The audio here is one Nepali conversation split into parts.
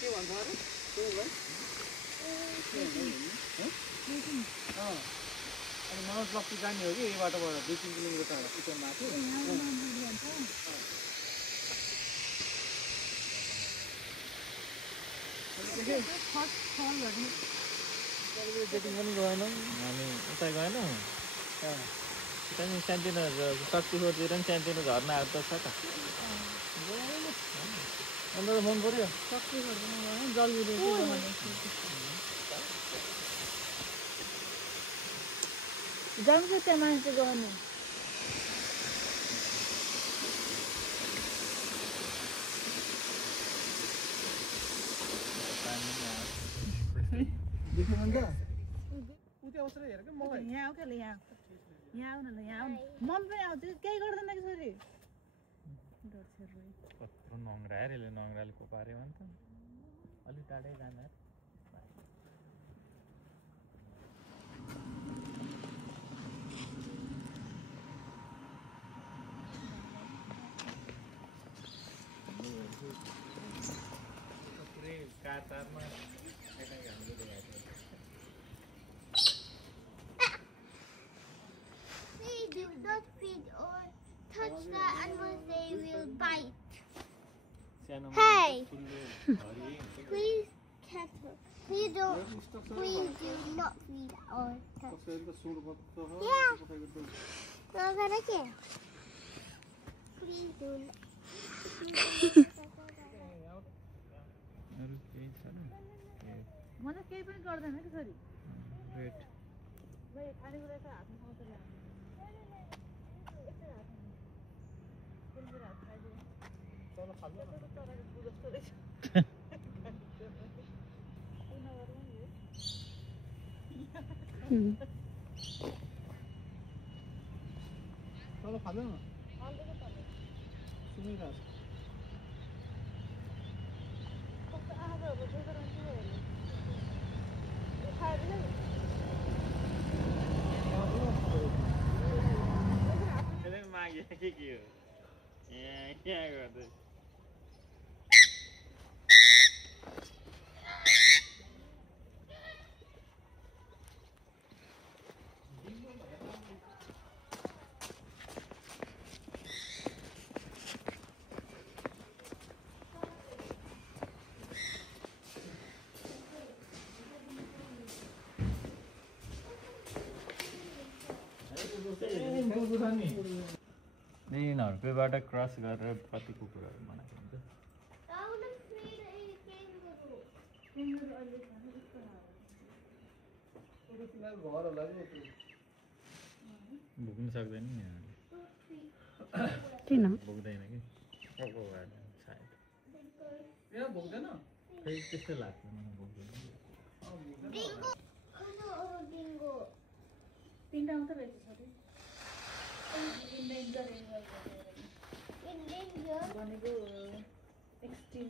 के भन्छ अरे अनि मनोज बस्ती जाने हो कि यही बाटोबाट 2-3 किलोमिटर उता माथि डेटिङ पनि गएनौँ हामी उता गएनौँ त्यहाँदेखि सानोतिनो शक्तिखोरतिर पनि सानोतिनो झर्नाहरू त छ त अन्त मन पर्यो जान्छ त्यहाँ मान्छे गर्नु यहाँ आऊ क्या यहाँ आऊ न ल यहाँ आऊ मम्मी पनि आउँछ केही गर्दैन कि छोरी कत्रो नङ्ग्रा अरे यसले नङ्ग्राले को पाऱ्यो भने त अलि टाढै जाँदा पुरै कार तारमा हामीले देखाएको Do not feed or touch that animals, they will bite. Hey! Please do not feed or touch. Yeah! No, please do not. मलाई केही पनि गर्दैन कि छोरी वेट भाइ खानेकुरा त हातमा पाउँछ ला तल खाँदैन सुनिरहेको मागे के हो यहाँ गर्दै यिनीहरूकोबाट क्रस गरेर कति कुकुरहरू बनाएको हुन्छ भुक्नु सक्दैन नि किन भुक्दैन कि सायद खै त्यस्तो लाग्छ मलाई भुक्दैन तिनवटा मात्रै रहेछ छोरी भनेको extreme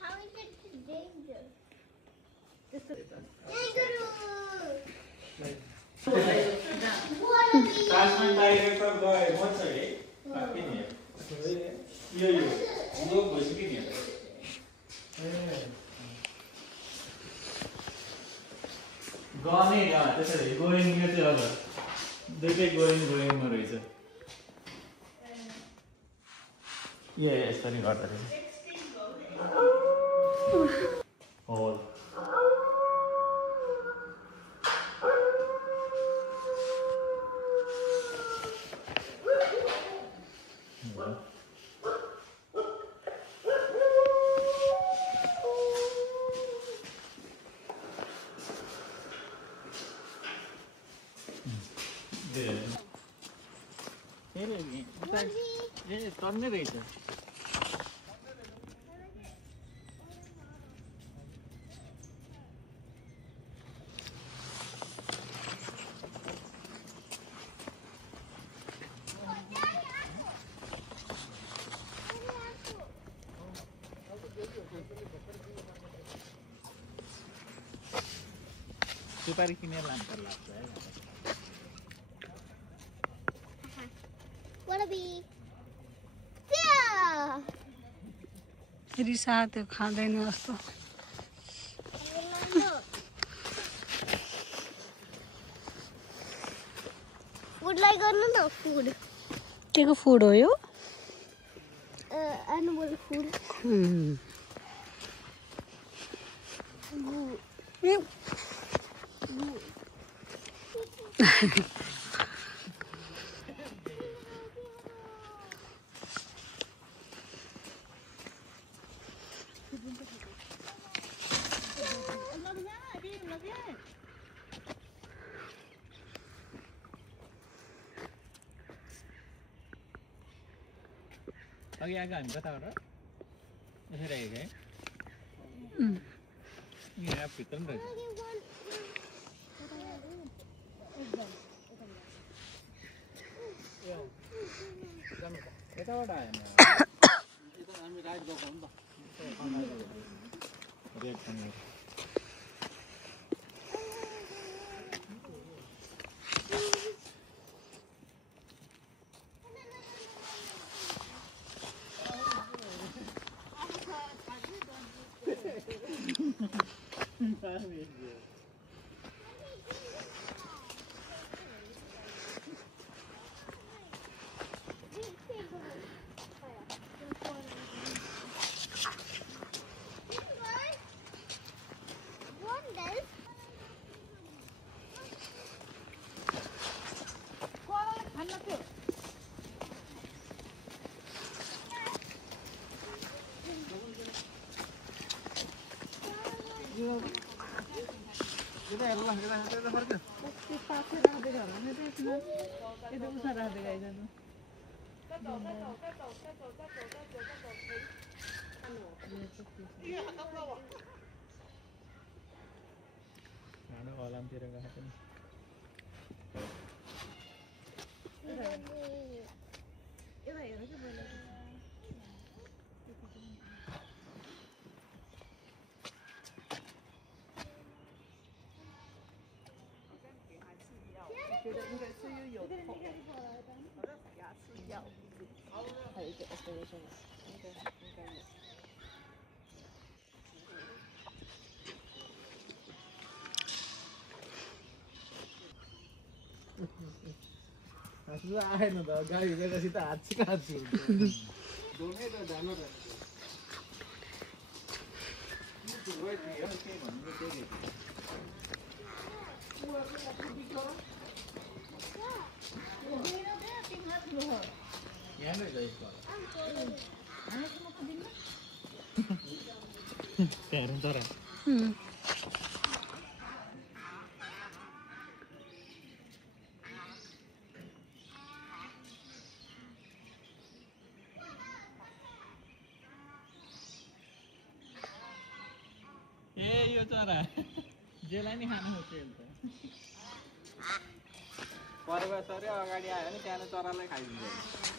How is it dangerous? Tasman tiger पर गए मत है काफी नहीं है यो बस की नहीं है गाने गा त्यसरी गोइङ यो चाहिँ अब दुईटै गोइङमा रहेछ यसरी गर्दा रहेछ होल टन्नै रहेछ सुपारी किनेर लान्छ लाग्छ है Wanna be? Yeah. रिसा त्यो खाँदैन जस्तो फुडलाई गर्नु न फुड के को फुड हो यो एनिमल फुड अघि आएको हामी कताबाट यसरी आएको है यहाँ भित्र पनि रहेछ यताबाट आयो हामी राइड गएको हो नि त रेड खाने अलामतिर गएको पनि आएन त गाडी गएपछि त हात छु दोनै त जानु र यो चरा जेलाई नि खानु खोज्छ परेवा सर्यो अगाडि आयो भने त्यहाँ चरालाई खाइदिन्छ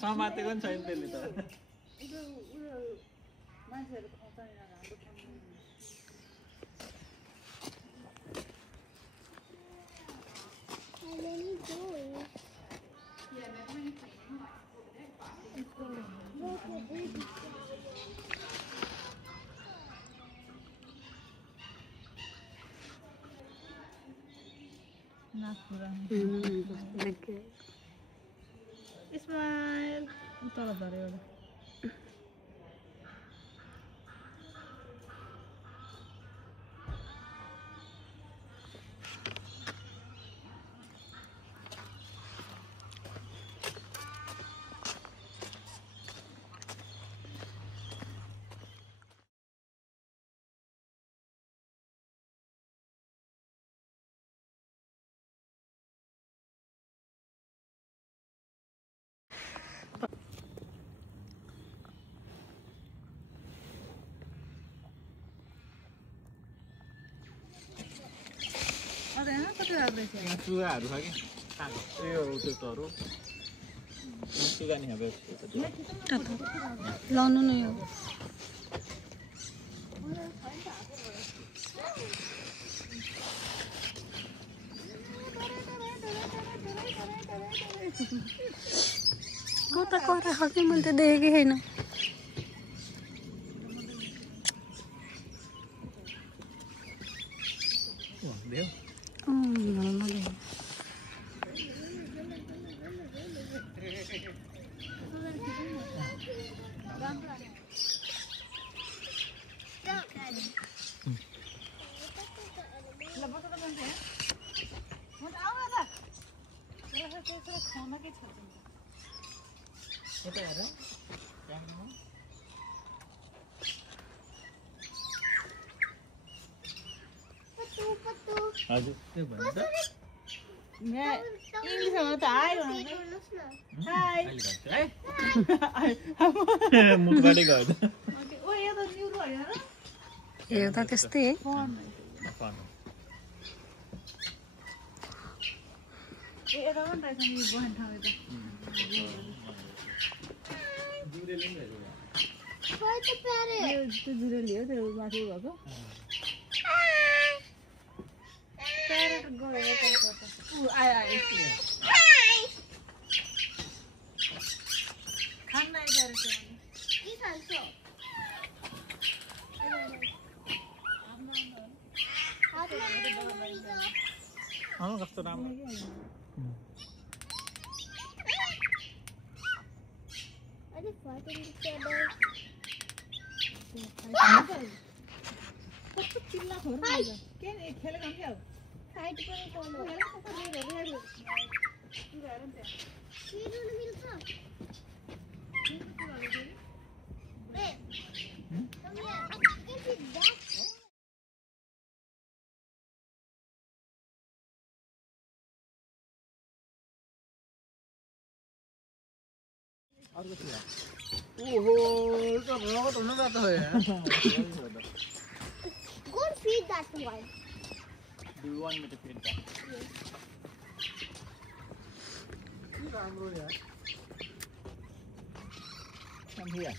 समातेको नि छैन त्यसले त Ismail, तल धरे एउटा यहाँ चुहाहरू छ कि यो उतोहरू के गानी habe लाउनु न यो कता कता खाके मैले त देखेकै छैन देऊ यता हेर हजुर त्यो भन्दा त यहाँ इङ्ग्लिसमा त हाई हाई मुखबाटै गयो त ओ यो त न्युरो होइन र यो त त्यस्तै है ए यता पनि रहेछ नि यो बहान ठाउँ यता यो त्यो जुरेली हो त्यो माथि भएको प्यारेट गयो यता आयो आयो खान्न प्यारेट कस्तो राम्रो कस्तो चिल्ला छोड्नु के खेलेको क्या फाइट पनि गर्नु अर्को थियो ओहो त रगत हुन जात हो यार Go feed that one. Do you want me to feed that? राम्रो यार Come here.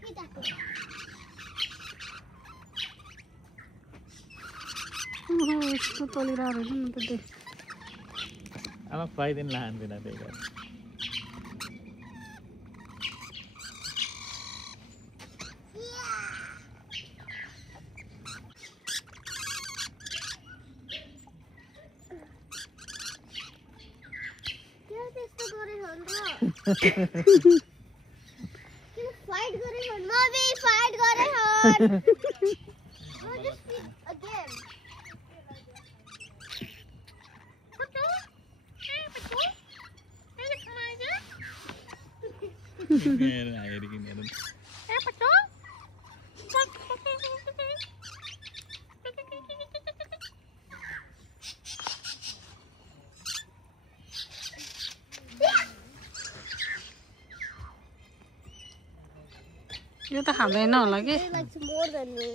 Feed that one. यस्तो तलिरहेको रहेछ नि त देख आमा खुवाइदिनु लान्दिन त्यही गरेर Fight करे हन मम्मी फाइट करे हन just again यो त खाँदैन होला के He likes more than me.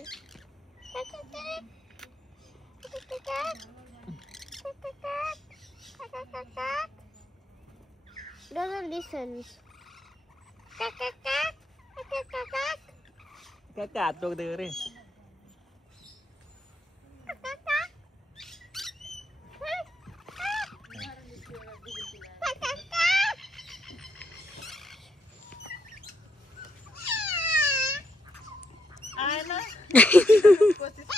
Doesn't listen. Kakak atuk deh आएन कोसिस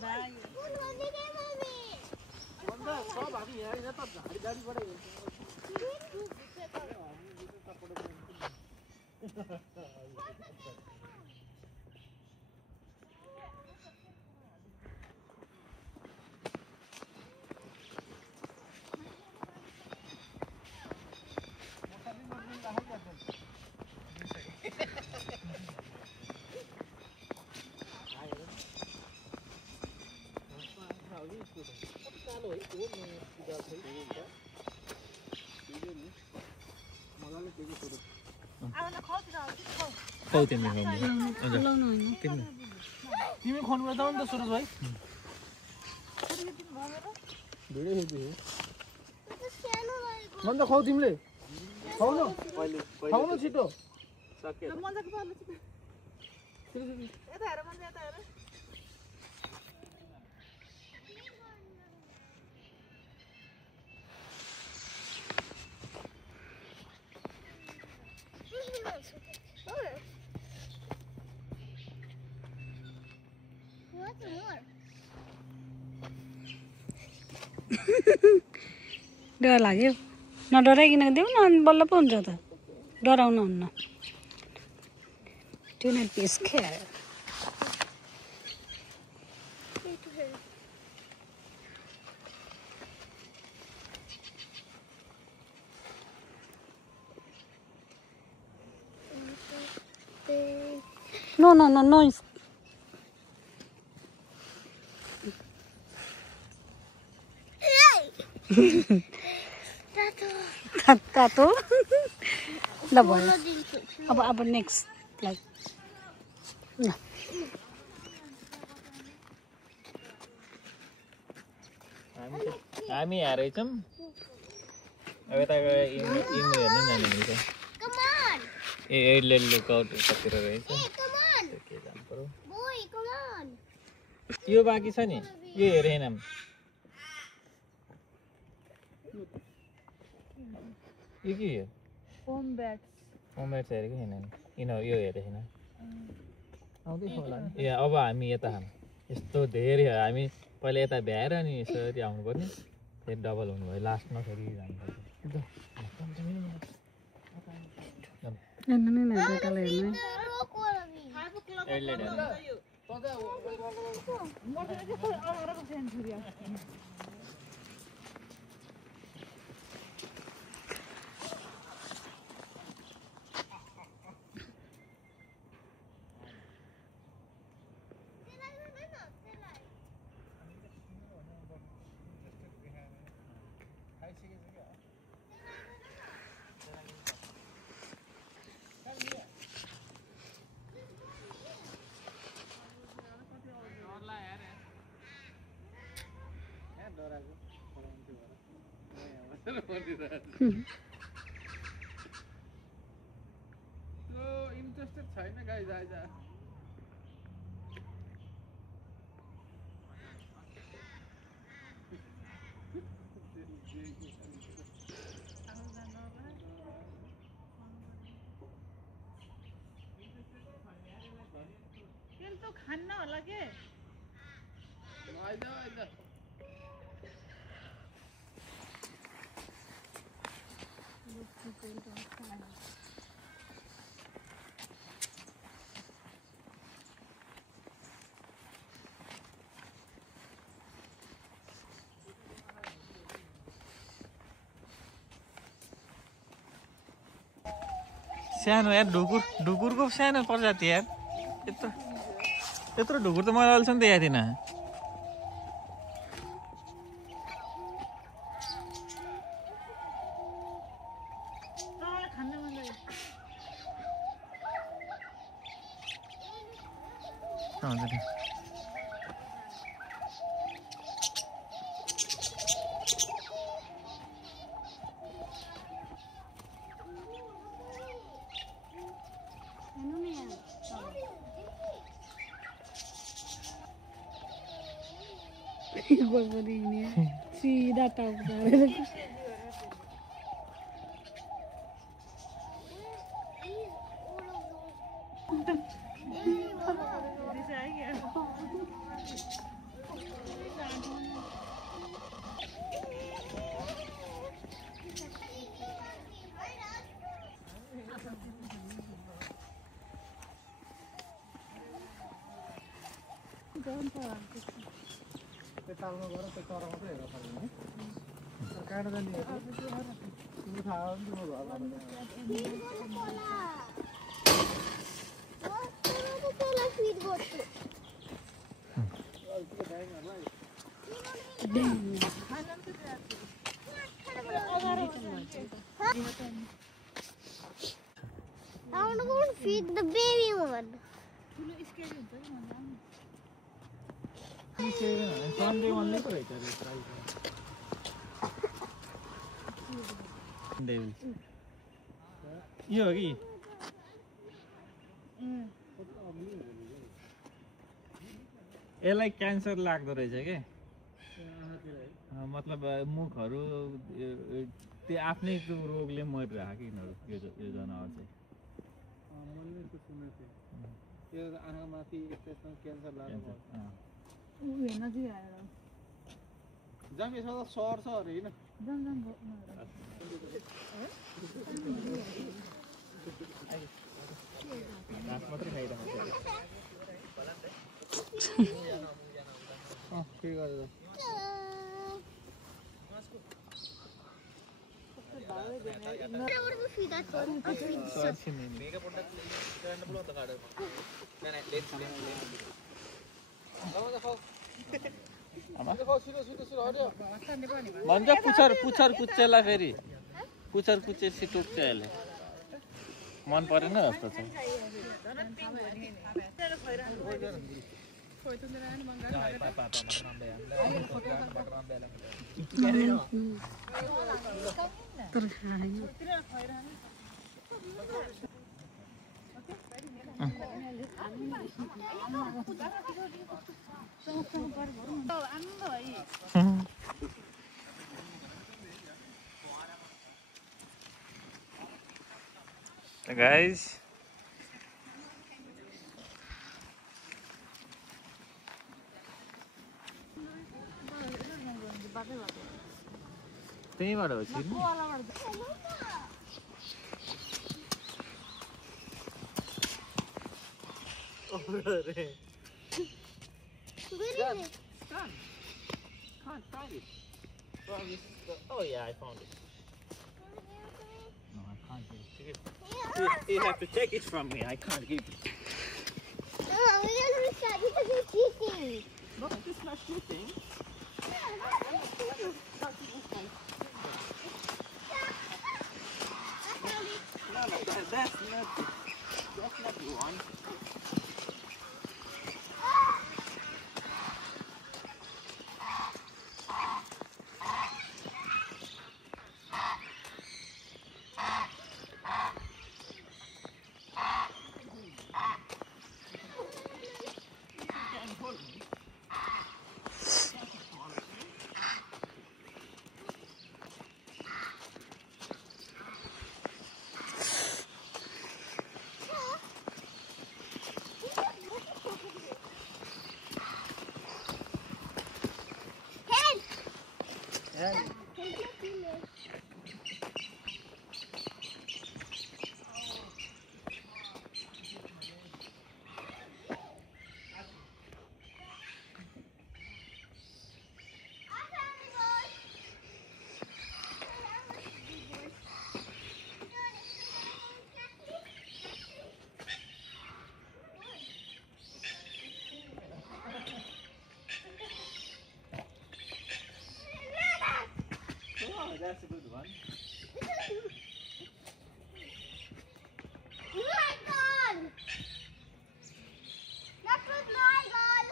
बाय खाऊ तिमी खाऊ लाउनु होइन तिमी तिमी खन्नु जाऊ नि त सुरज भाइ भिडियो खिच्दै मन त खाऊ तिमीले खाऊ न खाऊ न छिटो सक्यो मजाको पालो यता हेर मजा यता हेर What's more? डर लाग्यो नडराइकन देऊ न अनि बल्ल पो हुन्छ त डराउनु हुन्न ट्युनर पिस खेर No, no, no, no. Tato. Lah boleh. Apa next? Like. Nah. हामी यहाँ रहेछौँ अब यता हेर्नु जाने रहेछ Come on. ए यसले लुकआउट कतिर रहेछ Hey, come on. के जानु पर्यो Boy, come on. यो बाँकी छ नि यो हेरेनौँ यो के हो होम ब्याट मोमेन्ट्स हेरेको छैन यिनीहरू यो हेरेको छैन आउँदैछ होला नि ए अब हामी यता यस्तो धेरै हामी पहिला यता भ्याएर अनि यसरी आउनुपर्ने फेरि डबल हुनुभयो लास्टमा फेरि जानुपर्छ इन्ट्रेस्टेड छैन गाइज आज तेल तो खान्न होला के आइज आइज सानो यार ढुकुरको सानो प्रजाति यार यत्रो ढुकुर त मैले अहिलेसम्म देखाएको थिइनँ खान्न मन लाग्यो सीधा टाउको तालमा गएर त्यो तर मात्रै हेर्न सक्दैन है काँडो जाने तिमी थाहा हो नि तिम्रो I want want to go and feed the baby one. ठुलो स्केल हुन्छ कि मजा आउने सन्डे वानले पो रहेछ अरे यो हो कि यसलाई क्यान्सर लाग्दो रहेछ के मतलब मुखहरू त्यो आफ्नै त्यो रोगले मरिरहेको कि यिनीहरू यो जनावर चाहिँ मैले त सुनेको थिएँ यो आँखामाथि त्यसमा क्यान्सर लाग्नु ऊ हेर्न चाहिँ आएर जाम यसमा त सर्छ अरे होइन जाम जाम घाँस मात्रै खाइरहेको के गरेर I want to go feed that one. I'll feed the son. भन्छ पुच्छर कुच्चेलाई फेरि पुच्छर कुच्चेसी टोक्छ यसले मन परेन जस्तो छ guys त्यहीँबाट हो छिर्नु Can't find it. Oh yeah, I found it. No, I can't give it. Yeah. You have to take it from me. I can't give it. We don't understand because you're cheating. No, it's not shooting. No, that's not the one. That's a good one. My God! That was my God!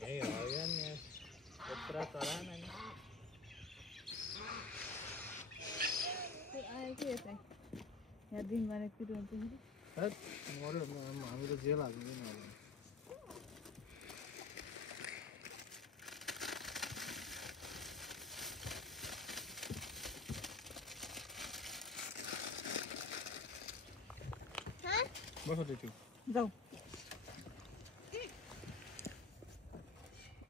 Hey, oigan, otra tarana. आयो कि यतै यहाँ दिनमा कुरो हुन्छ नि मर्यो हामी त जेल हाल्दैन होला Huh? बस त्यति जाऊ